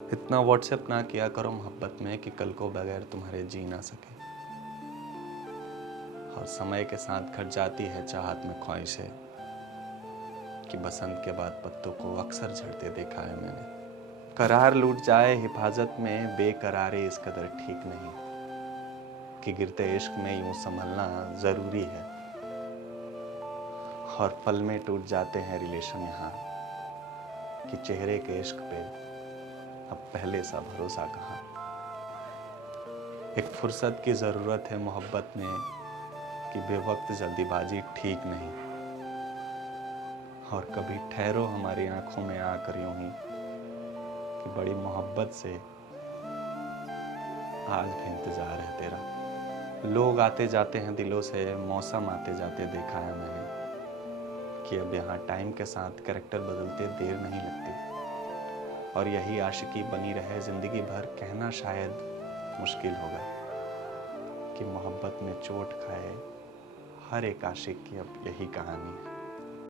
इतना व्हाट्सएप ना किया करो मोहब्बत में कि कल को बगैर तुम्हारे जी ना सके। और समय के साथ घट जाती है चाहत में ख्वाहिशें कि बसंत के बाद पत्तों को अक्सर झड़ते देखा है मैंने। करार लूट जाए हिफाजत में बेकरारी इस कदर ठीक नहीं कि गिरते इश्क में यूं संभलना जरूरी है। और पल में टूट जाते हैं रिलेशन यहाँ कि चेहरे के इश्क पे अब पहले सा भरोसा कहाँ। एक फुर्सत की ज़रूरत है मोहब्बत में कि बेवक्त जल्दीबाजी ठीक नहीं। और कभी ठहरो हमारी आंखों में आकर यूं ही कि बड़ी मोहब्बत से आज भी इंतज़ार है तेरा। लोग आते जाते हैं दिलों से, मौसम आते जाते देखा है मैंने कि अब यहाँ टाइम के साथ कैरेक्टर बदलते देर नहीं लगती। और यही आशिकी बनी रहे ज़िंदगी भर कहना शायद मुश्किल होगा कि मोहब्बत में चोट खाए हर एक आशिक की अब यही कहानी है।